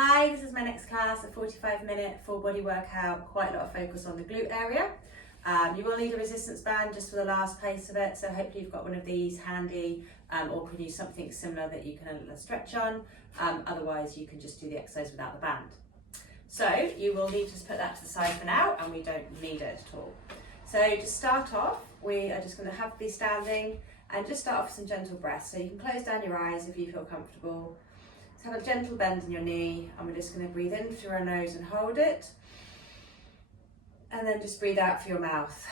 Hi, this is my next class, a 45-minute full body workout, quite a lot of focus on the glute area. You will need a resistance band just for the last pace of it, so hopefully you've got one of these handy or can use something similar that you can stretch on. Otherwise you can just do the exercise without the band. So you will need to just put that to the side for now, and we don't need it at all. So to start off, we are just going to have to be standing and just start off with some gentle breaths. So you can close down your eyes if you feel comfortable. Just have a gentle bend in your knee, and we're just going to breathe in through our nose and hold it. And then just breathe out through your mouth.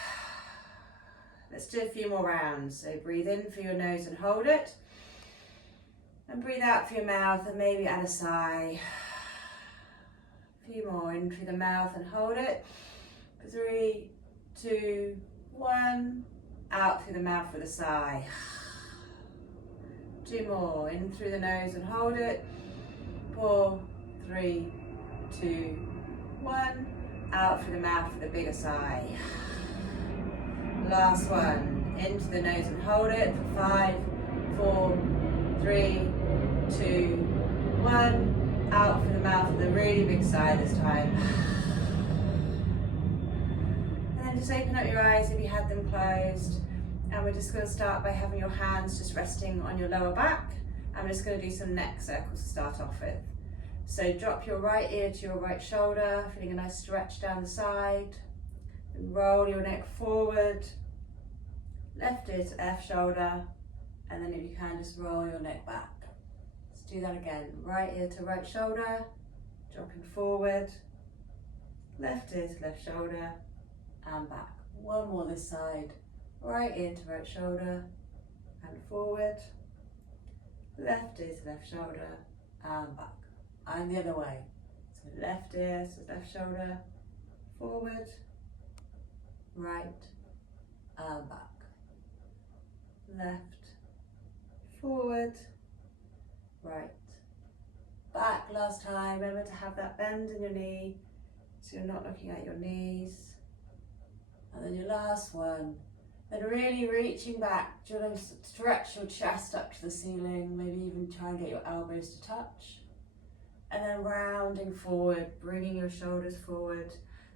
Let's do a few more rounds. So breathe in through your nose and hold it. And breathe out through your mouth and maybe add a sigh. A few more in through the mouth and hold it. 3, 2, 1. Out through the mouth with a sigh. 2 more, in through the nose and hold it. 4, 3, 2, 1. Out through the mouth with a bigger sigh. Last one, into the nose and hold it. 5, 4, 3, 2, 1. Out through the mouth with a really big sigh this time. And then just open up your eyes if you had them closed. And we're just going to start by having your hands just resting on your lower back. I'm just going to do some neck circles to start off with. So drop your right ear to your right shoulder, feeling a nice stretch down the side. And roll your neck forward. Left ear to left shoulder. And then if you can, just roll your neck back. Let's do that again. Right ear to right shoulder, dropping forward. Left ear to left shoulder, and back. One more this side. Right ear to right shoulder and forward, left ear to left shoulder and back, and the other way. So left ear to left shoulder, forward, right and back, left, forward, right, back. Last time, remember to have that bend in your knee so you're not looking at your knees. And then your last one. And really reaching back, do you want to stretch your chest up to the ceiling, maybe even try and get your elbows to touch. And then rounding forward, bringing your shoulders forward,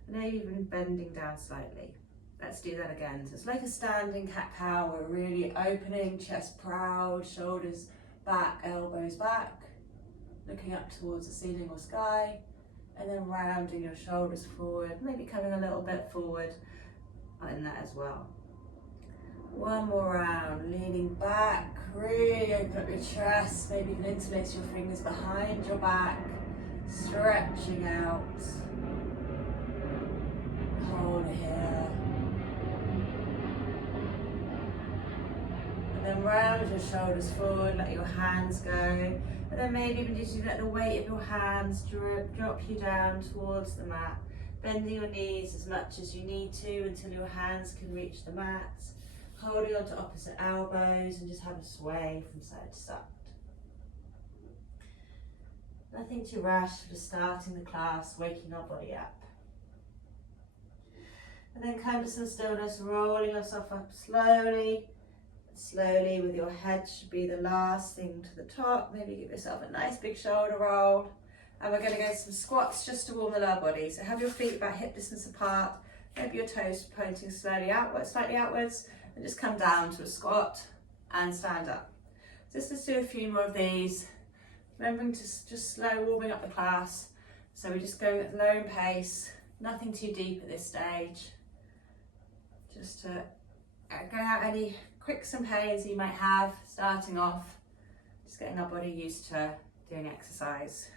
and maybe even bending down slightly. Let's do that again. So it's like a standing cat-cow. We're really opening, chest proud, shoulders back, elbows back, looking up towards the ceiling or sky, and then rounding your shoulders forward, maybe coming a little bit forward in that as well. One more round, leaning back, really open up your chest, maybe you can interlace your fingers behind your back, stretching out, hold here, and then round your shoulders forward, let your hands go, and then maybe even just let the weight of your hands drop you down towards the mat, bending your knees as much as you need to until your hands can reach the mat. Holding on to opposite elbows and just have a sway from side to side. Nothing too rash, just starting the class, waking our body up. And then come to some stillness, rolling yourself up slowly. Slowly with your head should be the last thing to the top. Maybe give yourself a nice big shoulder roll. And we're going to go some squats just to warm the lower body. So have your feet about hip distance apart. Maybe your toes pointing slightly outwards. And just come down to a squat and stand up. Let's do a few more of these. Remembering to just slow warming up the class. So we're just going at a low pace, nothing too deep at this stage. Just to get out any quicks and pains you might have starting off. Just getting our body used to doing exercise.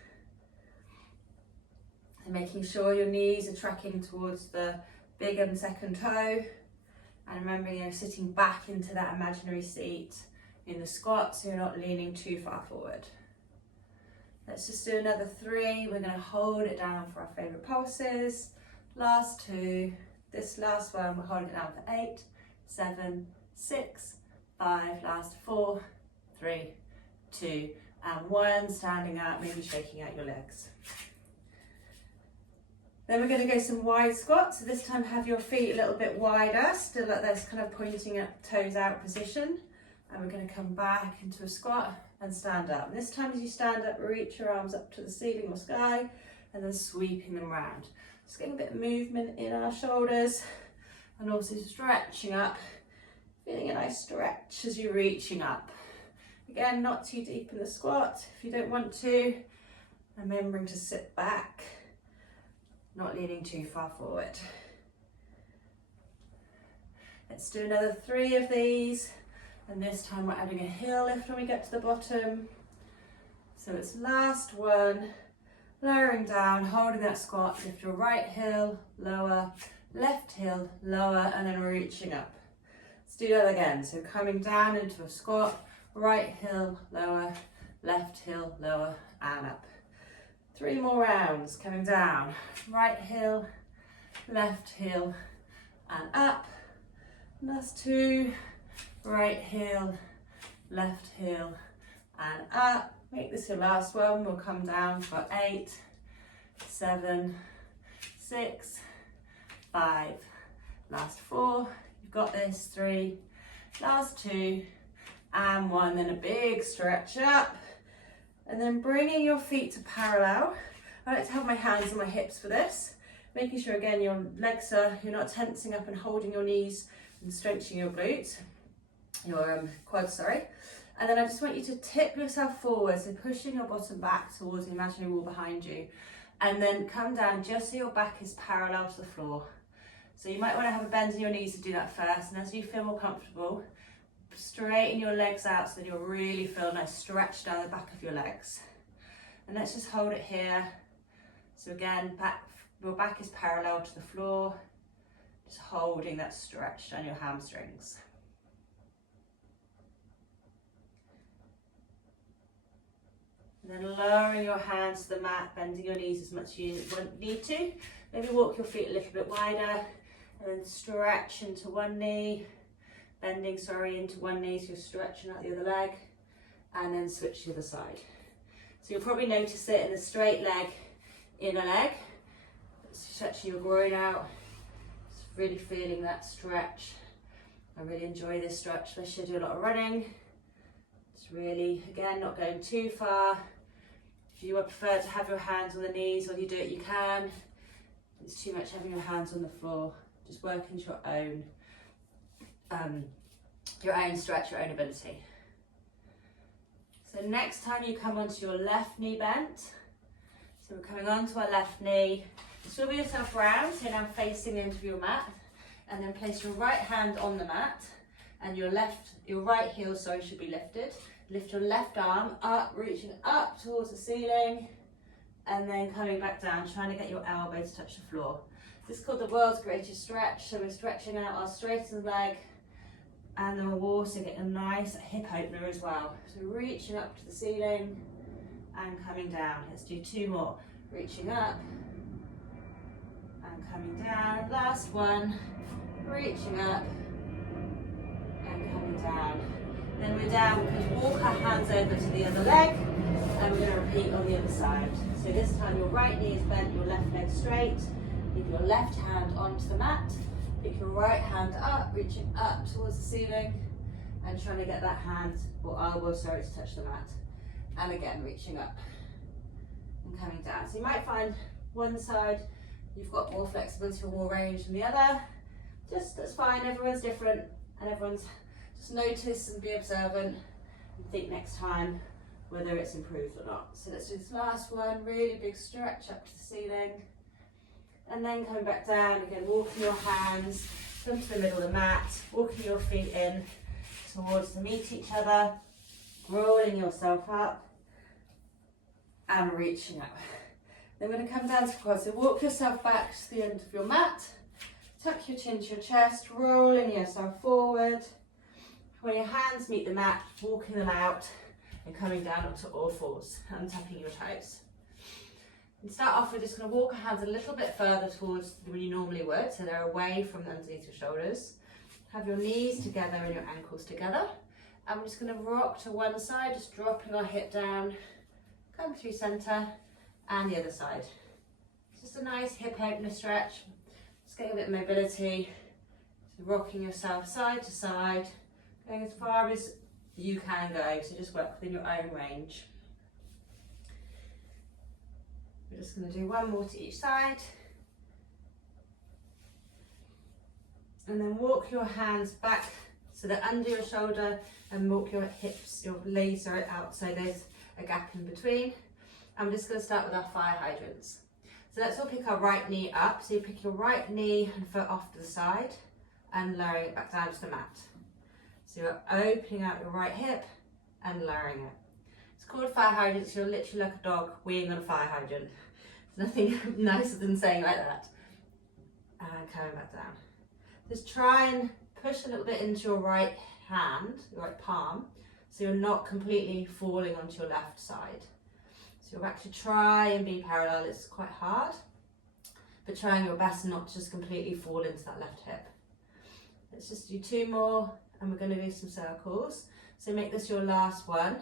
And making sure your knees are tracking towards the big and second toe. And remember, sitting back into that imaginary seat in the squat so you're not leaning too far forward. Let's just do another 3. We're going to hold it down for our favourite pulses. Last 2. This last one, we're holding it down for 8, 7, 6, 5. Last 4, 3, 2, and 1. Standing up, maybe shaking out your legs. Then we're going to go some wide squats. So this time have your feet a little bit wider, still at this kind of pointing at toes out position. And we're going to come back into a squat and stand up. And this time as you stand up, reach your arms up to the ceiling or sky and then sweeping them round. Just getting a bit of movement in our shoulders and also stretching up, feeling a nice stretch as you're reaching up. Again, not too deep in the squat if you don't want to. Remembering to sit back, not leaning too far forward. Let's do another 3 of these. And this time we're adding a heel lift when we get to the bottom. So it's last one, lowering down, holding that squat, lift your right heel, lower, left heel, lower, and then reaching up. Let's do that again. So coming down into a squat, right heel, lower, left heel, lower, and up. 3 more rounds, coming down, right heel, left heel, and up. Last 2, right heel, left heel, and up. Make this your last one. We'll come down for 8, 7, 6, 5, last 4. You've got this. 3, last 2, and 1. Then a big stretch up. And then bringing your feet to parallel. I like to have my hands on my hips for this. Making sure again your legs you're not tensing up and holding your knees and stretching your glutes, your quads, sorry. And then I just want you to tip yourself forward, so pushing your bottom back towards the imaginary wall behind you. And then come down just so your back is parallel to the floor. So you might want to have a bend in your knees to do that first. And as you feel more comfortable, straighten your legs out so that you'll really feel a nice stretch down the back of your legs. And let's just hold it here. So again, your back is parallel to the floor, just holding that stretch down your hamstrings. And then lowering your hands to the mat, bending your knees as much as you need to. Maybe walk your feet a little bit wider, and then stretch into one knee. Bending, into one knee, so you're stretching out the other leg, and then switch to the other side. So you'll probably notice it in the straight leg, inner leg, stretching your groin out, just really feeling that stretch. I really enjoy this stretch, especially I do a lot of running. Just really, again, not going too far. If you would prefer to have your hands on the knees, or you do it, you can. It's too much having your hands on the floor. Just work into your own stretch, your own ability. So next time you come onto your left knee bent, so we're coming onto our left knee, swivel yourself round, so you're now facing into your mat, and then place your right hand on the mat, and your right heel, should be lifted. Lift your left arm up, reaching up towards the ceiling, and then coming back down, trying to get your elbow to touch the floor. This is called the world's greatest stretch, so we're stretching out our straightened leg, and then we're also getting a nice hip opener as well. So reaching up to the ceiling and coming down. Let's do 2 more. Reaching up and coming down. Last one. Reaching up and coming down. Then we're down, we can walk our hands over to the other leg, and we're going to repeat on the other side. So this time your right knee is bent, your left leg straight. Leave your left hand onto the mat. Pick your right hand up, reaching up towards the ceiling, and trying to get that hand, or elbow, to touch the mat. And again, reaching up and coming down. So you might find one side you've got more flexibility or more range than the other. That's fine, everyone's different, and everyone's just notice and be observant and think next time whether it's improved or not. So let's do this last one, really big stretch up to the ceiling. And then coming back down, again, walking your hands, come to the middle of the mat, walking your feet in towards to meet each other, rolling yourself up and reaching up. Then we're going to come down to quads. So walk yourself back to the end of your mat, tuck your chin to your chest, rolling yourself forward. When your hands meet the mat, walking them out and coming down onto all fours and tapping your toes. And start off, we're just going to walk our hands a little bit further towards than you normally would, so they're away from underneath your shoulders. Have your knees together and your ankles together. And we're just going to rock to one side, just dropping our hip down, come through centre, and the other side. Just a nice hip opener stretch. Just getting a bit of mobility. So rocking yourself side to side, going as far as you can go, so just work within your own range. We're just going to do one more to each side. And then walk your hands back so they're under your shoulder, and walk your hips, your legs are out so there's a gap in between. I'm just going to start with our fire hydrants. So let's all pick our right knee up. So you pick your right knee and foot off to the side and lowering it back down to the mat. So you're opening out your right hip and lowering it. It's called fire hydrants. You're literally like a dog weeing on a fire hydrant. There's nothing nicer than saying like that. And coming back down. Just try and push a little bit into your right hand, your right palm, so you're not completely falling onto your left side. So you'll actually try and be parallel. It's quite hard, but trying your best not to just completely fall into that left hip. Let's just do 2 more, and we're going to do some circles. So make this your last one.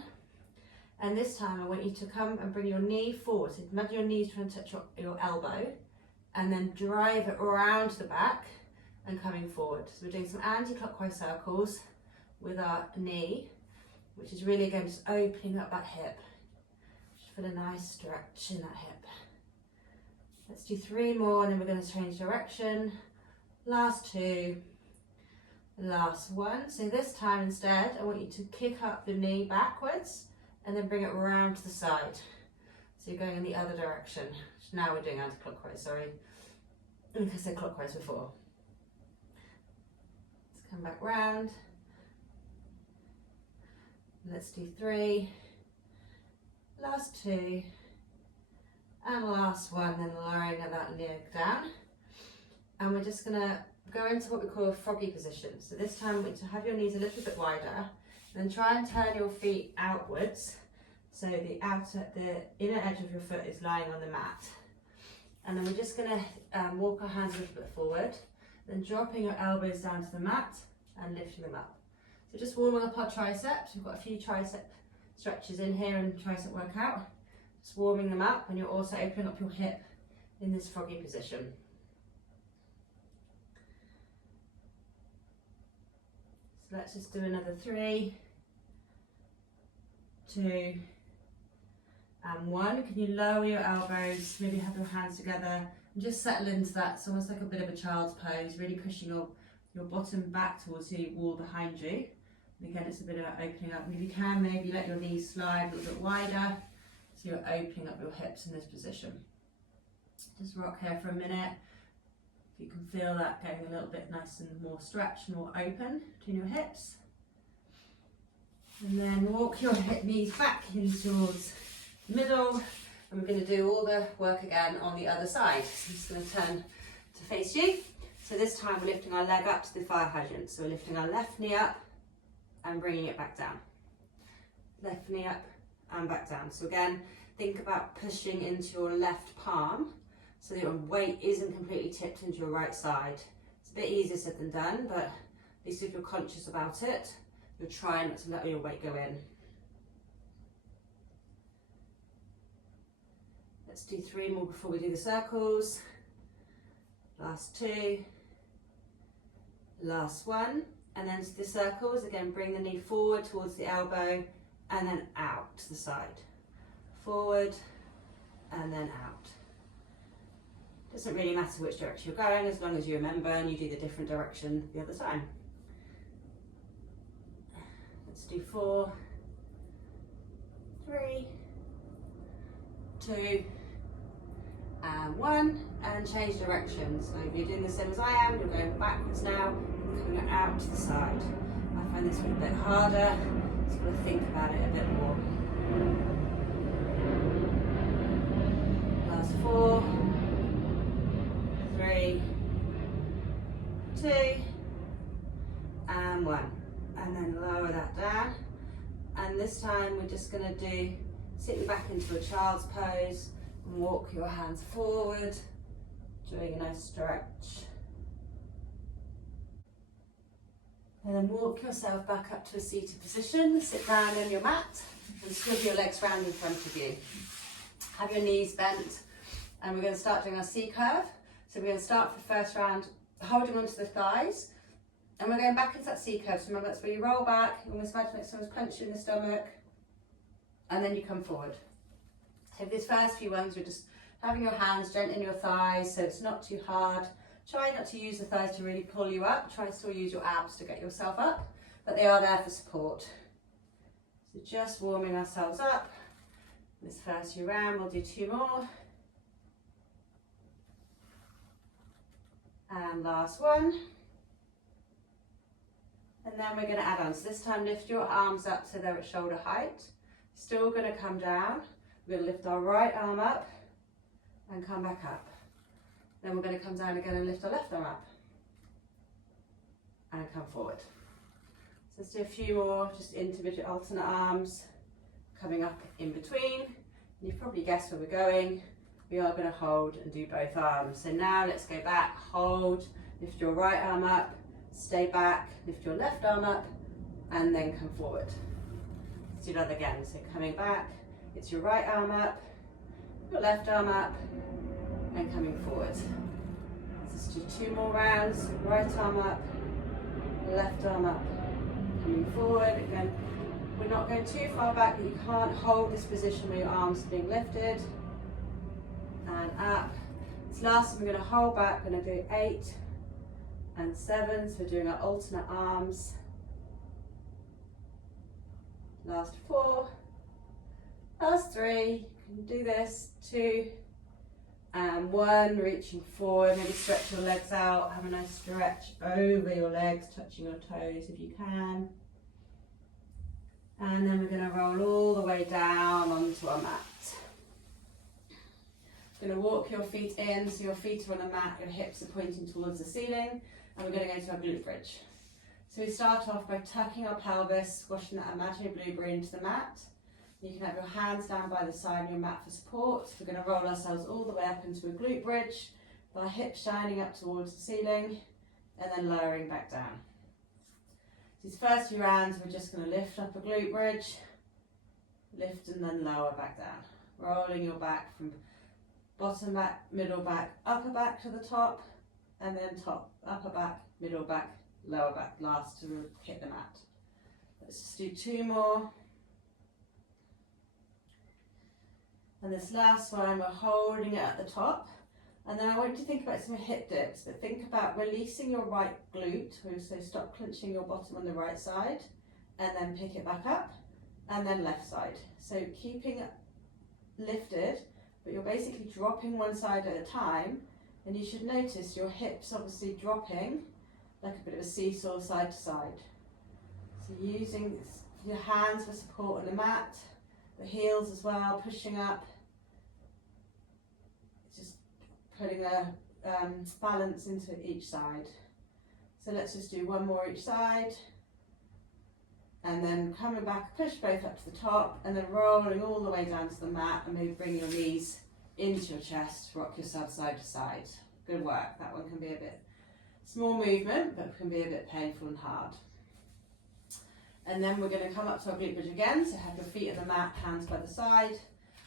And this time I want you to come and bring your knee forward. So imagine your knees trying to touch your elbow, and then drive it around the back and coming forward. So we're doing some anti-clockwise circles with our knee, which is really again just opening up that hip. Just feel a nice stretch in that hip. Let's do 3 more, and then we're going to change direction. Last 2, last 1. So this time instead, I want you to kick up the knee backwards and then bring it around to the side. So you're going in the other direction. So now we're doing anti-clockwise, sorry. I said clockwise before. Let's come back round. Let's do 3, last 2, and last 1, then lowering that leg down. And we're just gonna go into what we call a froggy position. So this time we want to have your knees a little bit wider, then try and turn your feet outwards. So the inner edge of your foot is lying on the mat. And then we're just gonna walk our hands a little bit forward, then dropping your elbows down to the mat and lifting them up. So just warming up our triceps. We've got a few tricep stretches in here and tricep workout. Just warming them up, and you're also opening up your hip in this froggy position. So let's just do another 3, 2, and 1. Can you lower your elbows, maybe have your hands together, and just settle into that. It's almost like a bit of a child's pose, really pushing your bottom back towards the wall behind you. And again, it's a bit about opening up. And if you can, maybe let your knees slide a little bit wider, so you're opening up your hips in this position. Just rock here for a minute. If you can feel that getting a little bit nice and more stretched, more open between your hips. And then walk your knees back in towards the middle. And we're going to do all the work again on the other side. So I'm just going to turn to face you. So this time we're lifting our leg up to the fire hydrant. So we're lifting our left knee up and bringing it back down. Left knee up and back down. So again, think about pushing into your left palm so that your weight isn't completely tipped into your right side. It's a bit easier said than done, but at least if you're conscious about it, you're trying not to let your weight go in. Let's do 3 more before we do the circles. Last 2, last 1, and then to the circles, again bring the knee forward towards the elbow and then out to the side. Forward and then out. Doesn't really matter which direction you're going as long as you remember and you do the different direction the other time. Let's do 4, 3, 2, and 1, and change direction. So if you're doing the same as I am, you're going backwards now, coming out to the side. I find this one a bit harder, so you've got to think about it a bit more. Last 4, 3, 2, and 1. And then lower that down. And this time we're just going to do sitting back into a child's pose and walk your hands forward, doing a nice stretch. And then walk yourself back up to a seated position, sit down on your mat and swivel your legs round in front of you. Have your knees bent, and we're going to start doing our C curve. So we're going to start for the first round holding onto the thighs And we're going back into that C curve. So remember, that's where you roll back. You almost imagine like someone's punching in the stomach. And then you come forward. So these first few ones, you're just having your hands gently in your thighs, so it's not too hard. Try not to use the thighs to really pull you up. Try to still use your abs to get yourself up, but they are there for support. So just warming ourselves up. This first few round, we'll do 2 more. And last one. And then we're going to add on. So this time, lift your arms up so they're at shoulder height. Still going to come down. We're going to lift our right arm up and come back up. Then we're going to come down again and lift our left arm up and come forward. So let's do a few more, just individual alternate arms coming up in between. And you've probably guessed where we're going. We are going to hold and do both arms. So now let's go back, hold, lift your right arm up, stay back, lift your left arm up, and then come forward. Let's do that again. So coming back, it's your right arm up, your left arm up, and coming forward. Let's do 2 more rounds. Right arm up, left arm up, coming forward. Again, we're not going too far back, but you can't hold this position where your arms are being lifted. And up. This last one we're going to hold back. We're going to do 8 and 7. So we're doing our alternate arms. Last 4. Last 3. You can do this. 2 and 1. Reaching forward. Maybe stretch your legs out. Have a nice stretch over your legs, touching your toes if you can. And then we're going to roll all the way down onto our mat. Going to walk your feet in, so your feet are on the mat, your hips are pointing towards the ceiling, and we're going to go to our glute bridge. So we start off by tucking our pelvis, squashing that imaginary blueberry into the mat. You can have your hands down by the side of your mat for support. We're going to roll ourselves all the way up into a glute bridge, with our hips shining up towards the ceiling, and then lowering back down. These first few rounds, we're just going to lift up a glute bridge, lift and then lower back down, rolling your back from bottom back, middle back, upper back to the top, and then top, upper back, middle back, lower back, last to hit the mat. Let's just do 2 more. And this last one, we're holding it at the top. And then I want you to think about some hip dips, but think about releasing your right glute, so stop clenching your bottom on the right side, and then pick it back up, and then left side. So keeping it lifted, but you're basically dropping one side at a time, and you should notice your hips obviously dropping like a bit of a seesaw side to side. So using your hands for support on the mat, the heels as well, pushing up, just putting a balance into each side. So let's just do 1 more each side, and then coming back, push both up to the top, and then rolling all the way down to the mat, and maybe bring your knees into your chest, rock yourself side to side. Good work. That one can be a bit small movement, but can be a bit painful and hard. And then we're going to come up to our glute bridge again, so have your feet on the mat, hands by the side,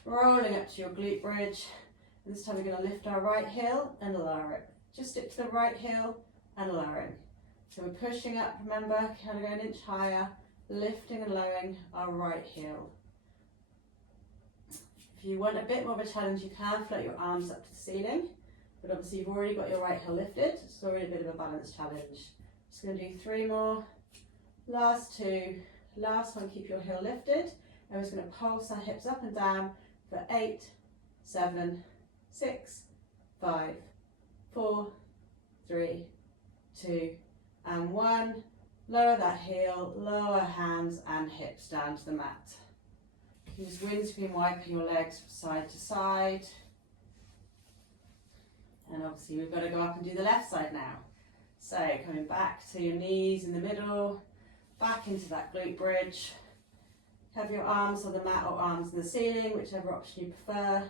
rolling up to your glute bridge, and this time we're going to lift our right heel and lower it. Just stick to the right heel and lowering. So we're pushing up, remember, kind of go 1 inch higher, lifting and lowering our right heel. If you want a bit more of a challenge, you can float your arms up to the ceiling, but obviously you've already got your right heel lifted, so it's already a bit of a balance challenge. Just going to do 3 more, last 2, last one, keep your heel lifted, and we're just going to pulse our hips up and down for 8, 7, 6, 5, 4, 3, 2, and 1. Lower that heel, lower hands and hips down to the mat. You just windscreen wiping your legs from side to side. And obviously we've got to go up and do the left side now. So coming back to your knees in the middle, back into that glute bridge. Have your arms on the mat or arms in the ceiling, whichever option you prefer.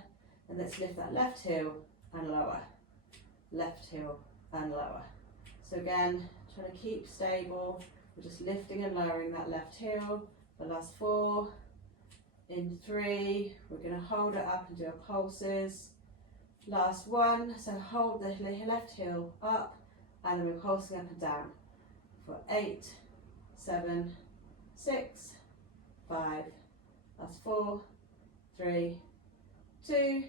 And let's lift that left heel and lower. Left heel and lower. So again, trying to keep stable. We're just lifting and lowering that left heel. The last 4. In 3, we're going to hold it up and do our pulses. Last 1, so hold the left heel up, and then we're pulsing up and down. for 8, 7, 6, 5, that's 4, 3, 2,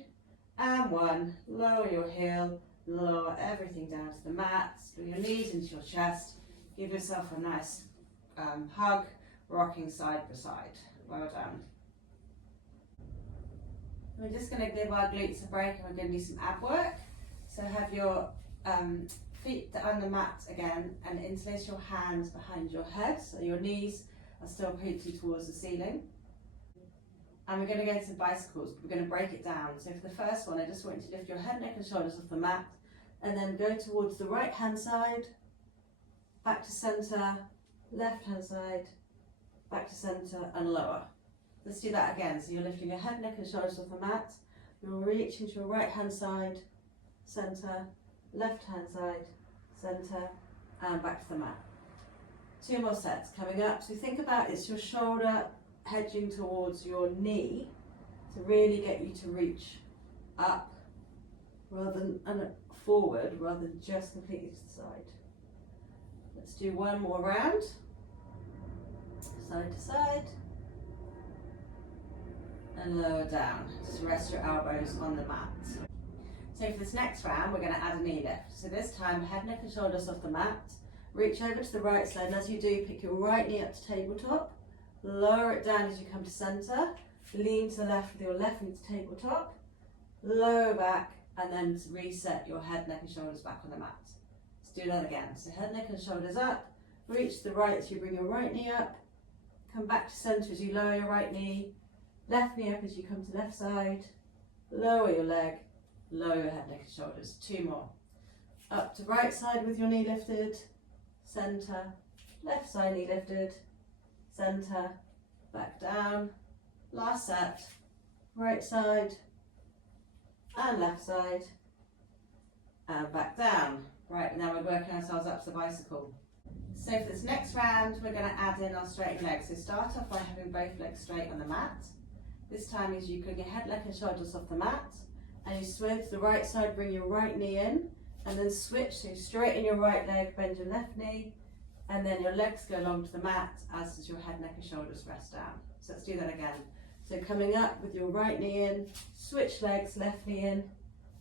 and 1. Lower your heel, lower everything down to the mat, screw your knees into your chest, give yourself a nice hug, rocking side by side. Well done. We're just going to give our glutes a break and we're going to do some ab work. So have your feet on the mat again and interlace your hands behind your head so your knees are still pointing towards the ceiling. And we're going to go to bicycles, but we're going to break it down. So for the first one, I just want you to lift your head, neck and shoulders off the mat and then go towards the right hand side, back to centre, left hand side, back to centre and lower. Let's do that again. So you're lifting your head, neck and shoulders off the mat. You'll reach into your right hand side, centre, left hand side, centre and back to the mat. 2 more sets coming up. So think about it's your shoulder hedging towards your knee to really get you to reach up rather than forward rather than just completely to the side. Let's do one more round, side to side and lower down. Just rest your elbows on the mat. So for this next round we're going to add a knee lift. So this time head, neck and shoulders off the mat, reach over to the right side and as you do pick your right knee up to tabletop, lower it down as you come to centre, lean to the left with your left knee to tabletop, lower back and then reset your head, neck and shoulders back on the mat. Let's do that again. So head, neck and shoulders up, reach to the right so you bring your right knee up, come back to centre as you lower your right knee, left knee up as you come to left side, lower your leg, lower your head, neck and shoulders. 2 more. Up to right side with your knee lifted, centre, left side knee lifted, centre, back down. Last set, right side and left side and back down. Right, now we're working ourselves up to the bicycle. So for this next round we're going to add in our straight legs. So start off by having both legs straight on the mat. This time is you bring your head, neck and shoulders off the mat and you swing to the right side, bring your right knee in and then switch, so you straighten your right leg, bend your left knee and then your legs go along to the mat as does your head, neck and shoulders rest down. So let's do that again. So coming up with your right knee in, switch legs, left knee in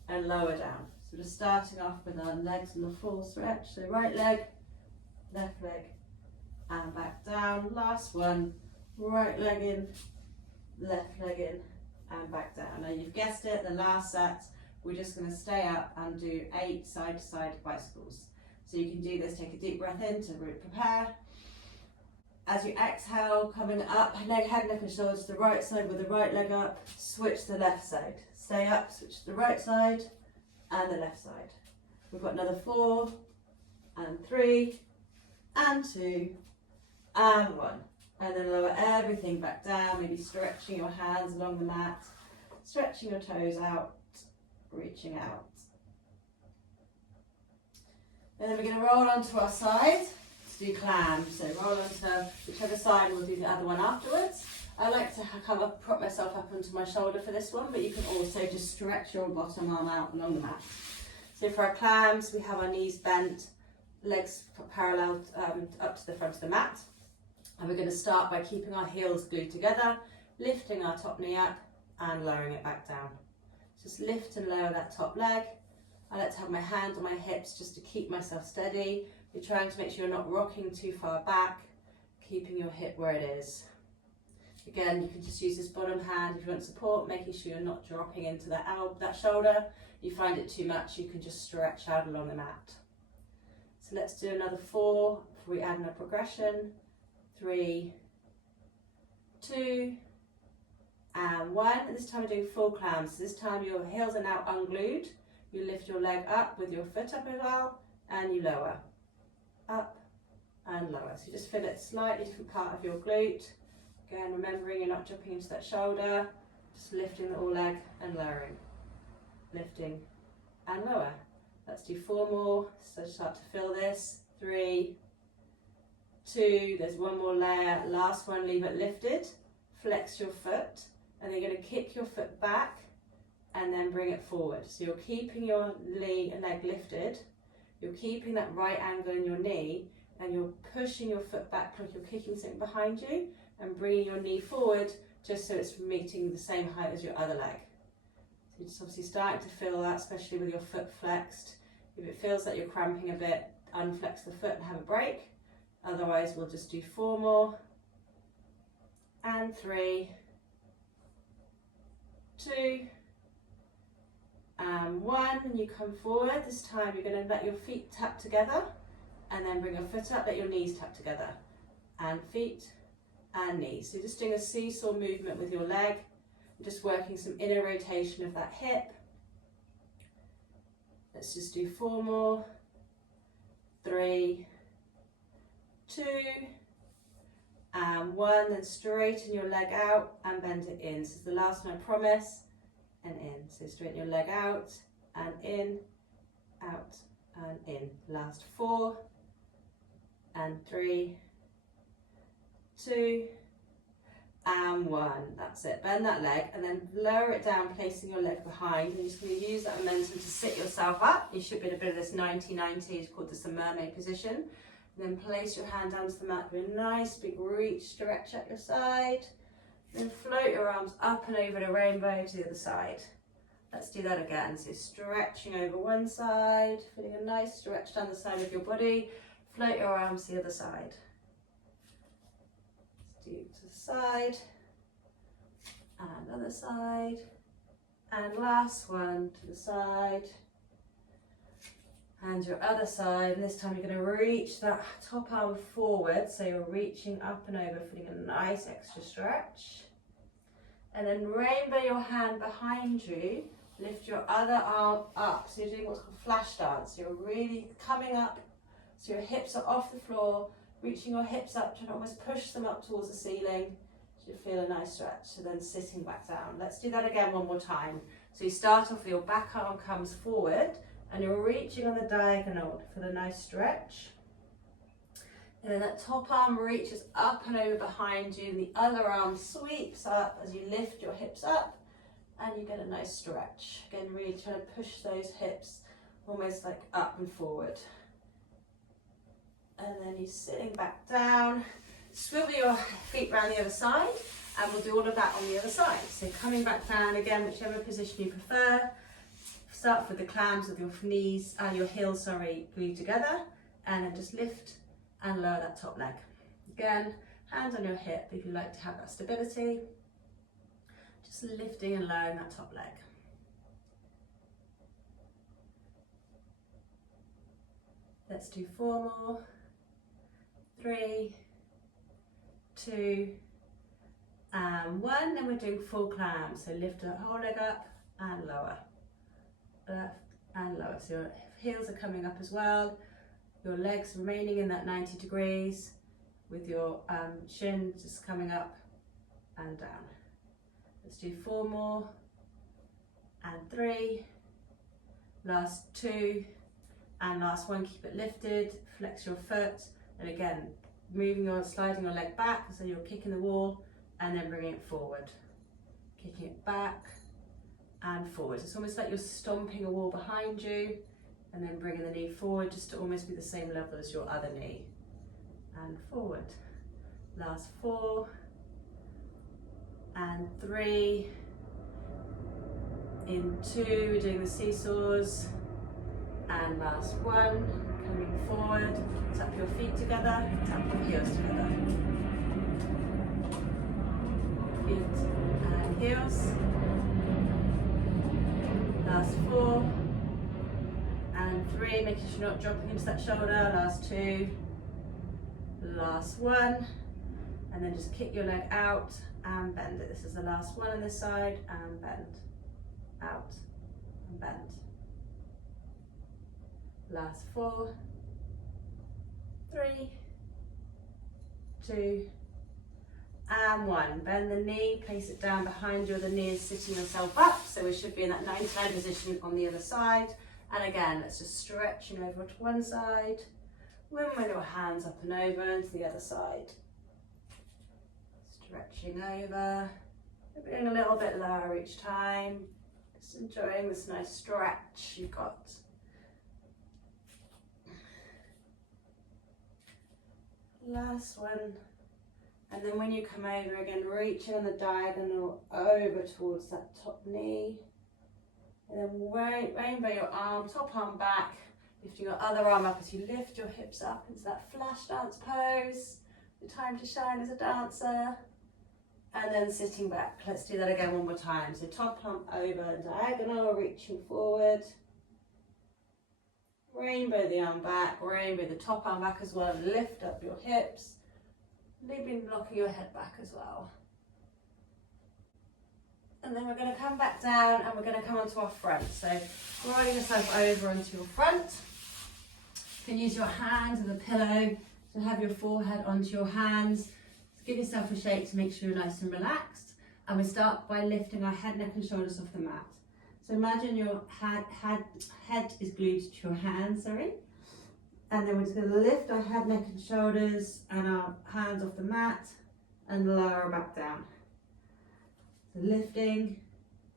and lower down. So just starting off with our legs in the full stretch. So right leg, left leg and back down. Last one, right leg in, left leg in and back down. Now you've guessed it, the last set, we're just going to stay up and do 8 side to side bicycles. So you can do this, take a deep breath in to prepare. As you exhale, coming up, head, neck and shoulders to the right side with the right leg up, switch to the left side. Stay up, switch to the right side and the left side. We've got another 4 and 3 and 2 and 1. And then lower everything back down, maybe stretching your hands along the mat, stretching your toes out, reaching out. And then we're going to roll onto our side to do clams. So roll onto whichever side, we'll do the other one afterwards. I like to come up, prop myself up onto my shoulder for this one, but you can also just stretch your bottom arm out along the mat. So for our clams, we have our knees bent, legs parallel up to the front of the mat. And we're going to start by keeping our heels glued together, lifting our top knee up and lowering it back down. Just lift and lower that top leg. I like to have my hand on my hips just to keep myself steady. You're trying to make sure you're not rocking too far back, keeping your hip where it is. Again, you can just use this bottom hand if you want support, making sure you're not dropping into that shoulder. If you find it too much, you can just stretch out along the mat. So let's do another 4 before we add in a progression. 3, 2, and 1. And this time we're doing full clams. So this time your heels are now unglued. You lift your leg up with your foot up as well, and you lower. Up and lower. So you just feel it slightly different part of your glute. Again, remembering you're not jumping into that shoulder, just lifting the all leg and lowering. Lifting and lower. Let's do 4 more. So start to feel this. 3, 2, there's 1 more layer, last one, leave it lifted, flex your foot, and then you're going to kick your foot back and then bring it forward. So you're keeping your leg lifted, you're keeping that right angle in your knee, and you're pushing your foot back like you're kicking something behind you and bringing your knee forward just so it's meeting the same height as your other leg. So you're just obviously starting to feel that, especially with your foot flexed. If it feels like you're cramping a bit, unflex the foot and have a break. Otherwise, we'll just do 4 more. And 3, 2, and 1. And you come forward. This time you're going to let your feet tap together and then bring your foot up, let your knees tap together. And feet and knees. So you're just doing a seesaw movement with your leg, just working some inner rotation of that hip. Let's just do 4 more. 3, 2, and 1. Then straighten your leg out and bend it in. This is the last one, I promise. And in. So straighten your leg out and in, out and in. Last 4 and 3, 2, and 1. That's it. Bend that leg and then lower it down, placing your leg behind. And you're just going to use that momentum to sit yourself up. You should be in a bit of this 90-90, it's called this mermaid position. And then place your hand down to the mat with a nice big reach, stretch at your side. Then float your arms up and over the rainbow to the other side. Let's do that again. So stretching over one side, feeling a nice stretch down the side of your body. Float your arms to the other side. Let's do to the side, and other side, and last one to the side. And your other side, and this time you're going to reach that top arm forward, so you're reaching up and over, feeling a nice extra stretch. And then rainbow your hand behind you, lift your other arm up, so you're doing what's called flash dance. You're really coming up, so your hips are off the floor, reaching your hips up, trying to almost push them up towards the ceiling, so you feel a nice stretch, so then sitting back down. Let's do that again one more time. So you start off with your back arm comes forward, and you're reaching on the diagonal for the nice stretch. And then that top arm reaches up and over behind you, and the other arm sweeps up as you lift your hips up, and you get a nice stretch. Again, really trying to push those hips almost like up and forward. And then you're sitting back down, swivel your feet around the other side, and we'll do all of that on the other side. So coming back down again, whichever position you prefer. Start with the clams with your knees and your heels, glued together, and then just lift and lower that top leg. Again, hands on your hip if you like to have that stability. Just lifting and lowering that top leg. Let's do 4 more. 3, 2, and 1. Then we're doing full clam. So lift the whole leg up and lower. Left and lower. So your heels are coming up as well. Your legs remaining in that 90 degrees with your shin just coming up and down. Let's do 4 more. And 3. Last 2. And last 1. Keep it lifted. Flex your foot. And again, sliding your leg back so you're kicking the wall, and then bringing it forward. Kicking it back and forward. It's almost like you're stomping a wall behind you, and then bringing the knee forward just to almost be the same level as your other knee. And forward. Last 4 and 3. In 2, we're doing the seesaws. And last 1, coming forward, tap your feet together, tap your heels together. Feet and heels. Last 4 and 3, making sure you're not dropping into that shoulder. Last 2, last 1, and then just kick your leg out and bend it. This is the last one on this side, and bend, out and bend. Last 4, 3, 2, and 1. Bend the knee, place it down behind you. The knee is sitting yourself up, so we should be in that 99 position on the other side. And again, let's just stretching over to one side, with your hands up and over to the other side. Stretching over, being a little bit lower each time. Just enjoying this nice stretch you've got. Last one. And then when you come over again, reach on the diagonal over towards that top knee. And then rainbow your arm, top arm back, lifting your other arm up as you lift your hips up into that flash dance pose. Your time to shine as a dancer. And then sitting back. Let's do that again one more time. So top arm over, diagonal, reaching forward. Rainbow the arm back, rainbow the top arm back as well. Lift up your hips. Maybe locking your head back as well. And then we're going to come back down and we're going to come onto our front. So rolling yourself over onto your front. You can use your hands as a pillow to have your forehead onto your hands. Give yourself a shake to make sure you're nice and relaxed. And we start by lifting our head, neck and shoulders off the mat. So imagine your head is glued to your hands, And then we're just going to lift our head, neck and shoulders and our hands off the mat and lower back down. So lifting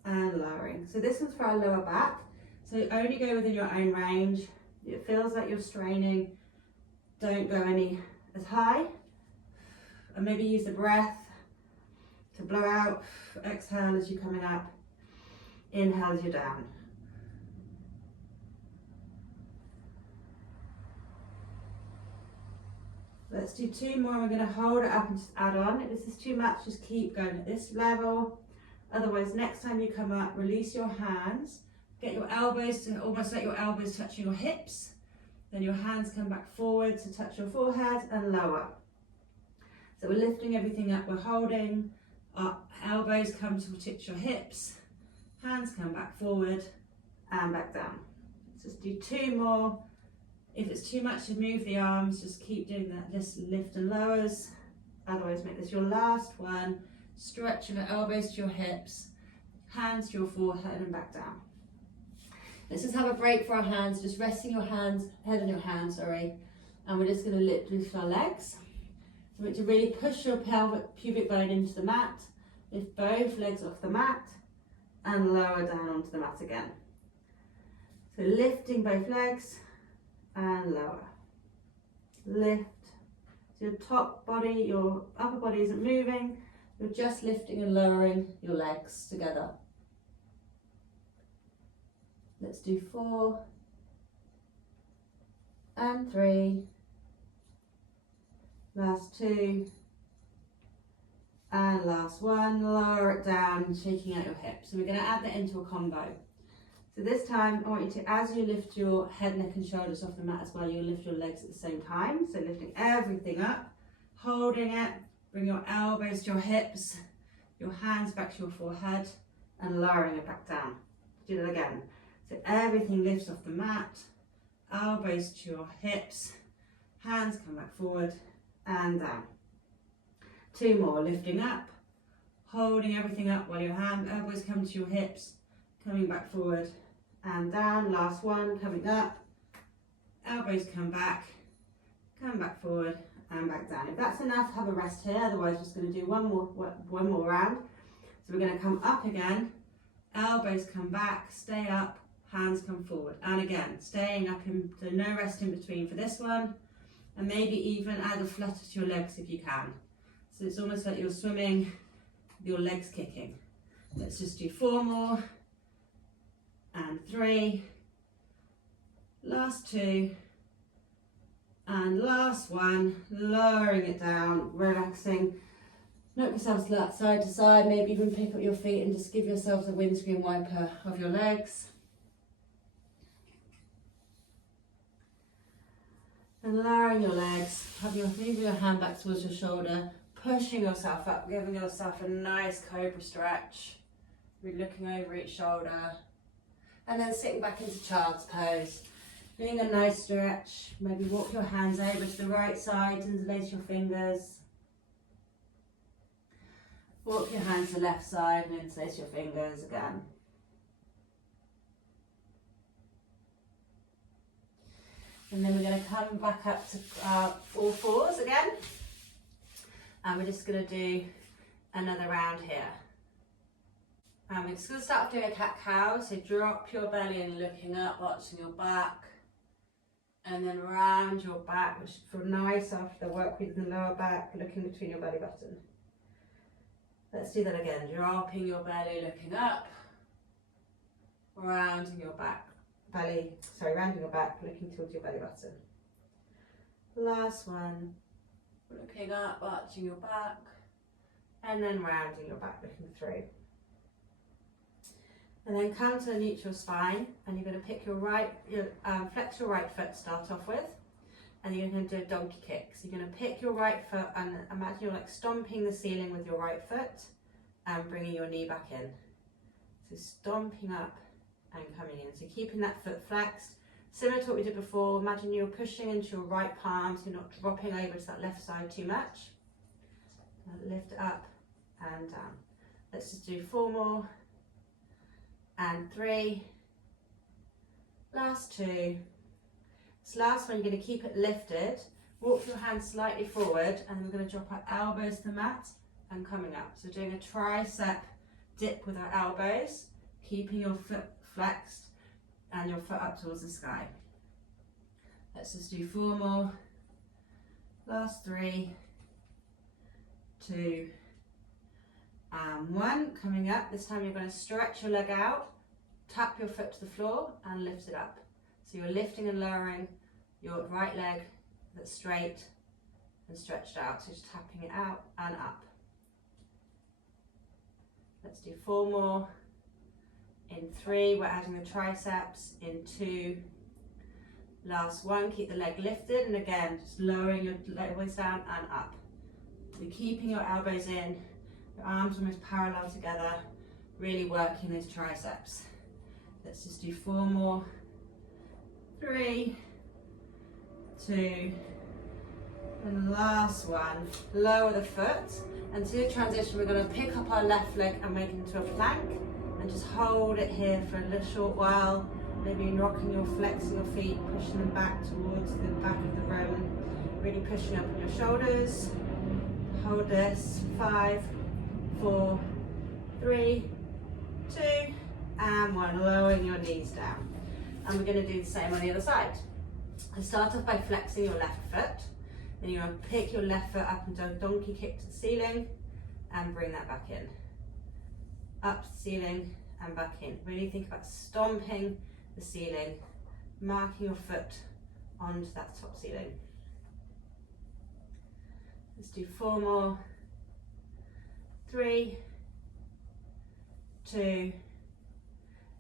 and lowering. So this one's for our lower back. So only go within your own range. If it feels like you're straining, don't go any as high. And maybe use the breath to blow out. Exhale as you're coming up. Inhale as you're down. Let's do 2 more. We're going to hold it up and just add on. If this is too much, just keep going at this level. Otherwise, next time you come up, release your hands. Get your elbows to almost like your elbows touching your hips. Then your hands come back forward to touch your forehead and lower. So we're lifting everything up. We're holding. Our elbows come to touch your hips. Hands come back forward and back down. Let's just do 2 more. If it's too much to move the arms, just keep doing that. Just lift and lowers. Otherwise, make this your last one. Stretching the elbows to your hips, hands to your forehead and back down. Let's just have a break for our hands, just resting your hands, head on your hands, and we're just going to lift our legs. So we're to really push your pubic bone into the mat, lift both legs off the mat and lower down onto the mat again. So lifting both legs and lower. Lift. So your top body, your upper body isn't moving. You're just lifting and lowering your legs together. Let's do 4 and 3. Last 2 and last 1. Lower it down, shaking out your hips. So we're going to add that into a combo. So this time I want you to, as you lift your head, neck and shoulders off the mat as well, you'll lift your legs at the same time. So lifting everything up, holding it. Bring your elbows to your hips, your hands back to your forehead and lowering it back down. Do that again. So everything lifts off the mat, elbows to your hips, hands come back forward and down. 2 more, lifting up, holding everything up while your elbows come to your hips, coming back forward and down. Last one, coming up, elbows come back forward and back down. If that's enough, have a rest here. Otherwise, we're just going to do one more round. So we're going to come up again, elbows come back, stay up, hands come forward. And again, staying up, so no rest in between for this one. And maybe even add a flutter to your legs if you can. So it's almost like you're swimming with your legs kicking. Let's just do 4 more. And 3. Last 2. And last one, lowering it down, relaxing. Knock yourselves side to side, maybe even pick up your feet and just give yourselves a windscreen wiper of your legs. And lowering your legs, moving your hand back towards your shoulder, pushing yourself up, giving yourself a nice cobra stretch. We're looking over each shoulder. And then sitting back into child's pose. Doing a nice stretch, maybe walk your hands over to the right side, interlace your fingers. Walk your hands to the left side and interlace your fingers again. And then we're going to come back up to all 4s again. And we're just going to do another round here. And we're just going to start doing a cat-cow. So drop your belly and looking up, arching your back. And then round your back, which should feel nice after the work with the lower back, looking between your belly button. Let's do that again. Dropping your belly, looking up. Rounding your back, rounding your back, looking towards your belly button. Last one. Looking up, arching your back. And then rounding your back, looking through. And then come to a neutral spine, and you're going to pick flex your right foot to start off with, and you're going to do a donkey kick. So you're going to pick your right foot and imagine you're like stomping the ceiling with your right foot and bringing your knee back in. So stomping up and coming in. So keeping that foot flexed, similar to what we did before. Imagine you're pushing into your right palm, so you're not dropping over to that left side too much. Lift up and down. Let's just do 4 more. And 3, last 2. This last one, you're going to keep it lifted, walk your hands slightly forward, and we're going to drop our elbows to the mat and coming up. So doing a tricep dip with our elbows, keeping your foot flexed and your foot up towards the sky. Let's just do 4 more, last 3, 2, and 1. Coming up, this time you're going to stretch your leg out, tap your foot to the floor and lift it up. So you're lifting and lowering your right leg that's straight and stretched out. So just tapping it out and up. Let's do 4 more. In 3, we're adding the triceps. In 2, last 1, keep the leg lifted, and again, just lowering your elbows down and up. You're keeping your elbows in, your arms almost parallel together, really working those triceps. Let's just do 4 more. 3, 2, and the last one. Lower the foot, and to the transition, we're going to pick up our left leg and make it into a plank, and just hold it here for a little short while. Maybe rocking your, flexing your feet, pushing them back towards the back of the room, really pushing up on your shoulders. Hold this. 5, 4, 3, 2, and 1. Lowering your knees down. And we're going to do the same on the other side. And start off by flexing your left foot. Then you're going to pick your left foot up and do a donkey kick to the ceiling and bring that back in. Up to the ceiling and back in. Really think about stomping the ceiling, marking your foot onto that top ceiling. Let's do 4 more. 3, 2,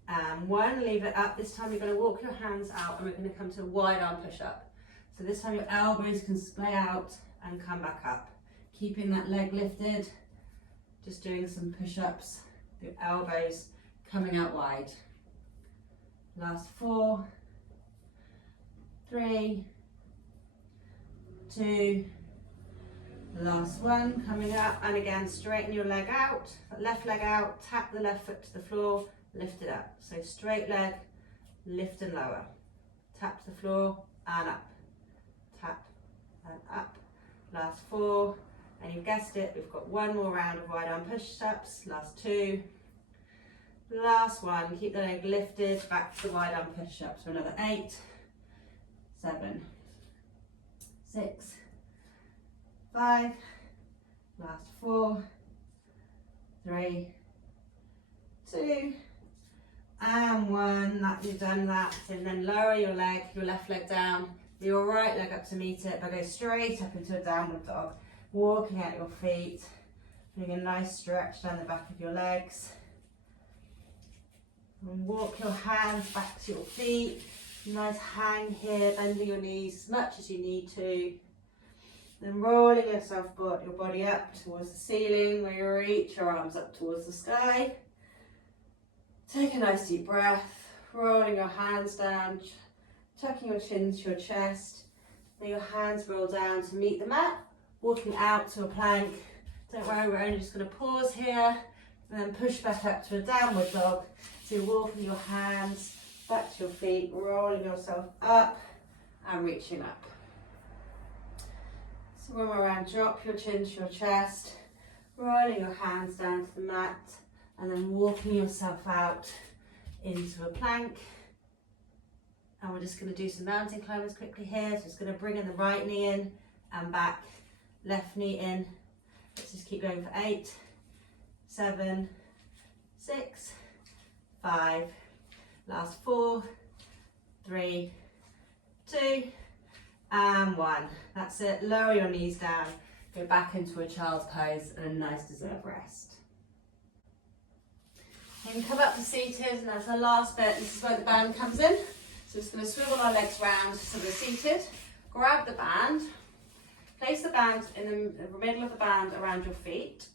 and 1. Leave it up. This time you're going to walk your hands out and we're going to come to a wide arm push up. So this time your elbows can splay out and come back up. Keeping that leg lifted, just doing some push-ups, the elbows coming out wide. Last 4, 3, 2, last 1, coming up, and again straighten your leg out, left leg out, tap the left foot to the floor, lift it up. So straight leg, lift and lower, tap to the floor and up, tap and up. Last 4, and you've guessed it, we've got 1 more round of wide arm push-ups. Last 2, last 1, keep the leg lifted, back to the wide arm push-ups for another 8, 7, 6, 5, last 4, 3, 2, and 1. That you've done that, and then lower your leg, your left leg down, your right leg up to meet it, but go straight up into a downward dog, walking out your feet, doing a nice stretch down the back of your legs, and walk your hands back to your feet. Nice hang here, bending your knees as much as you need to. Then rolling your body up towards the ceiling, where you reach your arms up towards the sky. Take a nice deep breath, rolling your hands down, tucking your chin to your chest. Then your hands roll down to meet the mat, walking out to a plank. Don't worry, we're only just going to pause here and then push back up to a downward dog. So you're walking your hands back to your feet, rolling yourself up and reaching up. So one more round, drop your chin to your chest, rolling your hands down to the mat, and then walking yourself out into a plank. And we're just going to do some mountain climbers quickly here. So just going to bring in the right knee in and back, left knee in. Let's just keep going for 8, 7, 6, 5, last 4, 3, 2, and 1. That's it. Lower your knees down, go back into a child's pose and a nice deserved rest. Then come up to seated, and that's our last bit. This is where the band comes in. So we're just going to swivel our legs round so we're seated. Grab the band, place the band in the middle of the band around your feet.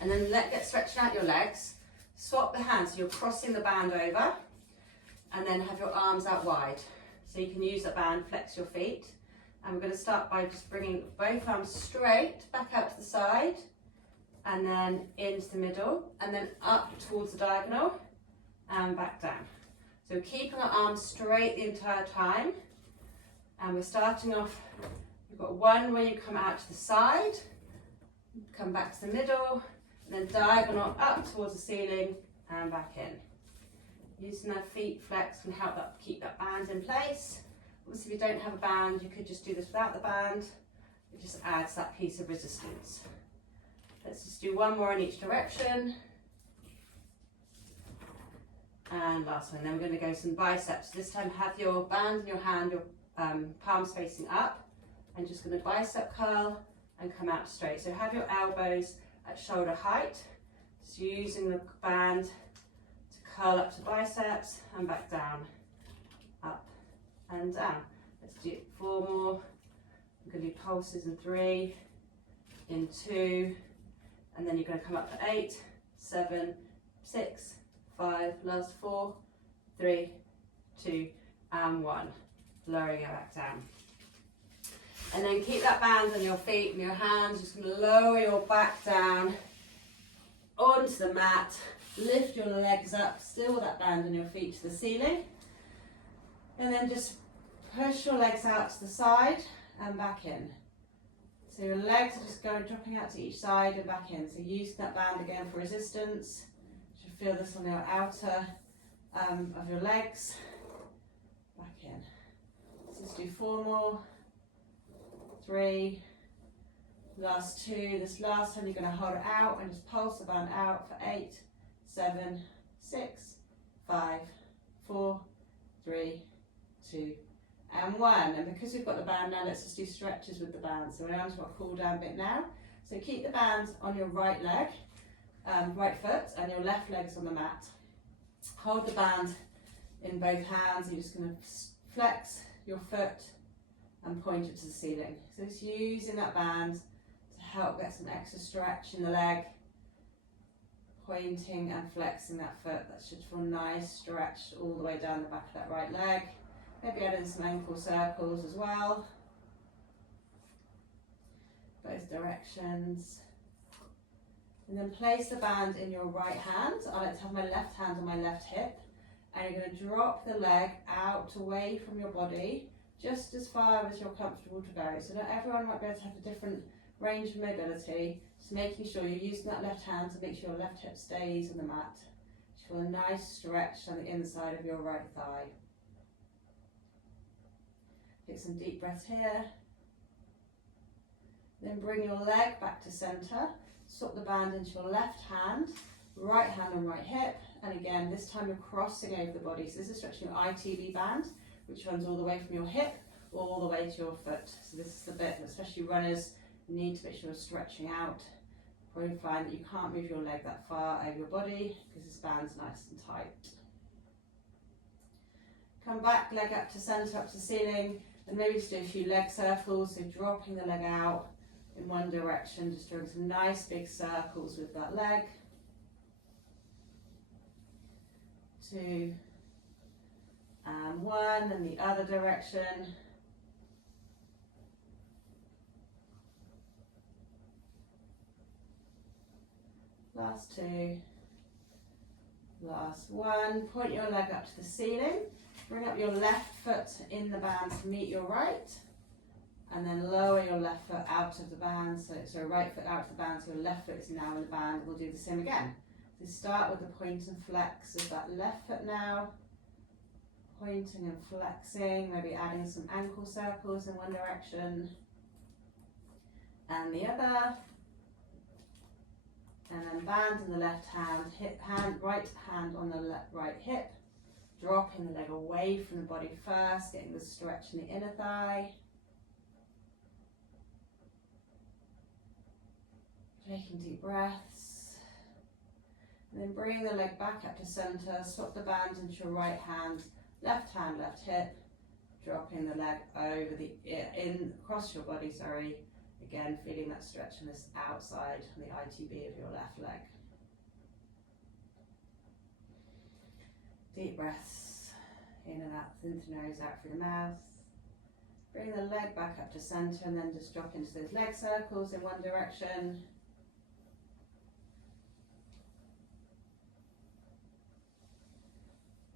And then get stretching out your legs. Swap the hands, so you're crossing the band over. And then have your arms out wide. So you can use that band, flex your feet. And we're going to start by just bringing both arms straight, back out to the side. And then into the middle. And then up towards the diagonal. And back down. So keeping our arms straight the entire time. And we're starting off, you've got one where you come out to the side, come back to the middle, and then diagonal up towards the ceiling and back in. Using our feet flex can help keep that band in place. Obviously if you don't have a band, you could just do this without the band. It just adds that piece of resistance. Let's just do one more in each direction. And last one, then we're going to go some biceps. This time have your band in your hand, your palms facing up, and just going to bicep curl and come out straight. So have your elbows at shoulder height. Just using the band to curl up to biceps and back down, up and down. Let's do 4 more. I'm going to do pulses in 3, in 2, and then you're going to come up for 8, 7, 6, 5, last 4, 3, 2, and 1. Lowering it back down. And then keep that band on your feet and your hands. Just going to lower your back down onto the mat. Lift your legs up, still with that band on your feet to the ceiling. And then just push your legs out to the side and back in. So your legs are just dropping out to each side and back in. So use that band again for resistance. You should feel this on your outer of your legs. Back in. Let's do 4 more. 3. Last 2. This last one you're going to hold it out and just pulse the band out for 8, 7, 6, 5, 4, 3, 2, and 1. And because we've got the band now, let's just do stretches with the band. So we're on to our cool down bit now. So keep the band on your right leg, right foot, and your left leg's on the mat. Hold the band in both hands. You're just going to flex your foot and point it to the ceiling. So it's using that band to help get some extra stretch in the leg, pointing and flexing that foot. That should feel nice stretch all the way down the back of that right leg. Maybe add in some ankle circles as well. Both directions. And then place the band in your right hand. I like to have my left hand on my left hip. And you're going to drop the leg out away from your body, just as far as you're comfortable to go. So not everyone might be able to have a different range of mobility. Just making sure you're using that left hand to make sure your left hip stays on the mat. Just feel a nice stretch on the inside of your right thigh. Take some deep breaths here. Then bring your leg back to center. Swap the band into your left hand on right hip. And again, this time you're crossing over the body. So this is stretching your ITB band, which runs all the way from your hip all the way to your foot. So this is the bit that especially runners need to make sure you're stretching out. Probably find that you can't move your leg that far over your body because this band's nice and tight. Come back, leg up to center, up to the ceiling, and maybe just do a few leg circles. So dropping the leg out in one direction, just drawing some nice big circles with that leg. 2 and 1, and the other direction. Last 2, last 1. Point your leg up to the ceiling. Bring up your left foot in the band to meet your right, and then lower your left foot out of the band. So right foot out of the band, so your left foot is now in the band. We'll do the same again. So start with the point and flex of that left foot now, pointing and flexing, maybe adding some ankle circles in one direction and the other. And then band in the left hand, right hand on the right hip, dropping the leg away from the body first, getting the stretch in the inner thigh. Taking deep breaths. And then bring the leg back up to center, swap the band into your right hand, left hip, dropping the leg over across your body, sorry. Again, feeling that stretch on this outside, on the ITB of your left leg. Deep breaths, in and out, in through the nose, out through the mouth. Bring the leg back up to center and then just drop into those leg circles in one direction.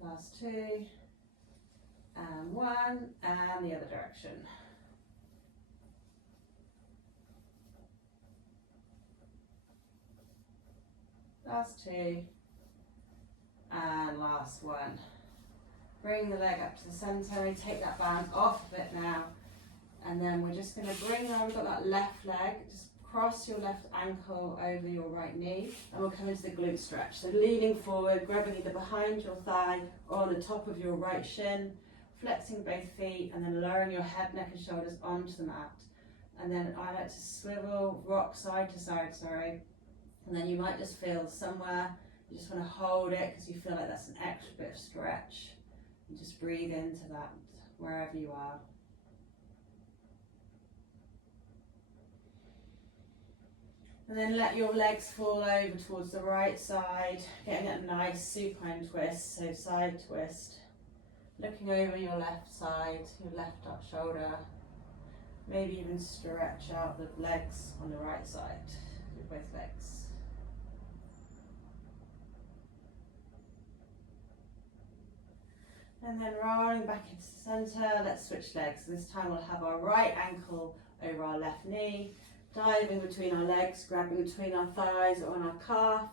Last two, and one, and the other direction. Last two, and last one. Bring the leg up to the center and take that band off a bit now. And then we're just going to bring down, we've got that left leg, just cross your left ankle over your right knee, and we'll come into the glute stretch. So leaning forward, grabbing either behind your thigh or on the top of your right shin, flexing both feet, and then lowering your head, neck and shoulders onto the mat. And then I like to swivel, rock side to side, sorry. And then you might just feel somewhere, you just want to hold it because you feel like that's an extra bit of stretch. And just breathe into that wherever you are. And then let your legs fall over towards the right side, getting a nice supine twist, so side twist. Looking over your left side, your left up shoulder. Maybe even stretch out the legs on the right side with both legs. And then rolling back into the center, let's switch legs. So this time we'll have our right ankle over our left knee, diving between our legs, grabbing between our thighs or on our calf,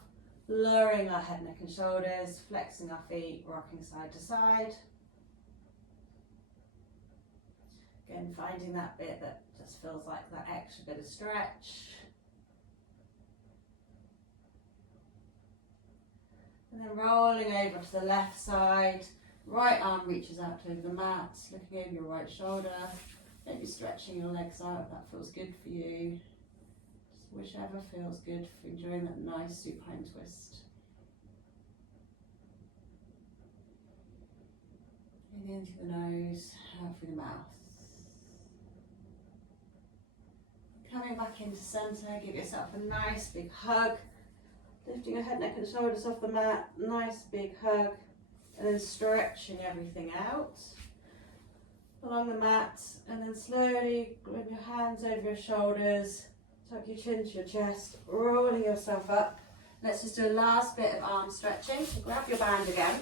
lowering our head, neck and shoulders, flexing our feet, rocking side to side. Again, finding that bit that just feels like that extra bit of stretch. And then rolling over to the left side. Right arm reaches out over the mat, looking over your right shoulder, maybe stretching your legs out if that feels good for you. Just whichever feels good for enjoying that nice supine twist. In through the nose, out through the mouth. Coming back into center, give yourself a nice big hug. Lifting your head, neck and shoulders off the mat, nice big hug. And then stretching everything out along the mat, and then slowly with your hands over your shoulders, tuck your chin to your chest, rolling yourself up. Let's just do a last bit of arm stretching. So grab your band again.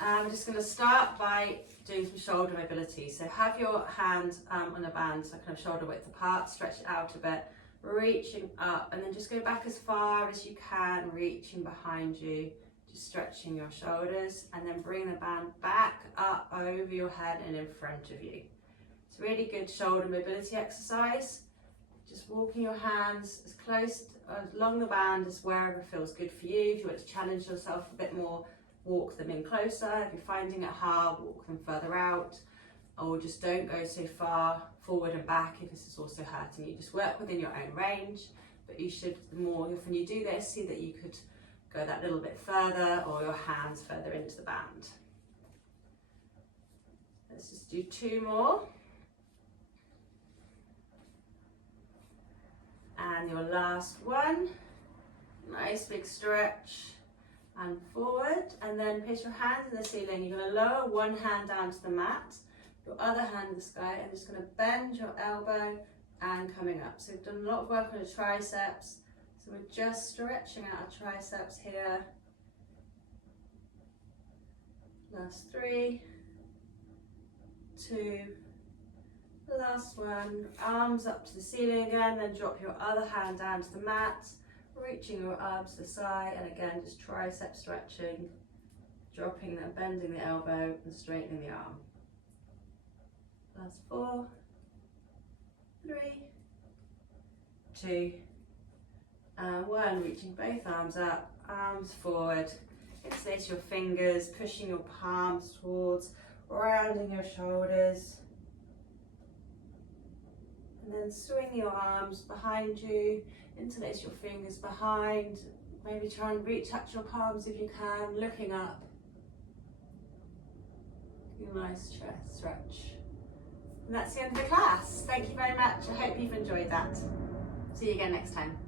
I'm just going to start by doing some shoulder mobility. So have your hand on the band, so kind of shoulder width apart, stretch it out a bit, reaching up, and then just go back as far as you can, reaching behind you. Stretching your shoulders, and then bring the band back up over your head and in front of you. It's a really good shoulder mobility exercise. Just walking your hands as close along the band as wherever feels good for you. If you want to challenge yourself a bit more, walk them in closer. If you're finding it hard, walk them further out, or just don't go so far forward and back if this is also hurting you. Just work within your own range, but you should, the more often you do this, see that you could go that little bit further or your hands further into the band. Let's just do two more. And your last one. Nice big stretch and forward, and then place your hands in the ceiling. You're going to lower one hand down to the mat, your other hand in the sky, and just going to bend your elbow and coming up. So we've done a lot of work on the triceps. So we're just stretching out our triceps here. Last three, two, last one. Arms up to the ceiling again, then drop your other hand down to the mat, reaching your arms to the side, and again just tricep stretching, dropping them, bending the elbow and straightening the arm. Last 4, 3, 2, and 1. Reaching both arms up, arms forward. Interlace your fingers, pushing your palms towards, rounding your shoulders. And then swing your arms behind you, interlace your fingers behind. Maybe try and reach out your palms if you can, looking up. Nice stretch. And that's the end of the class. Thank you very much. I hope you've enjoyed that. See you again next time.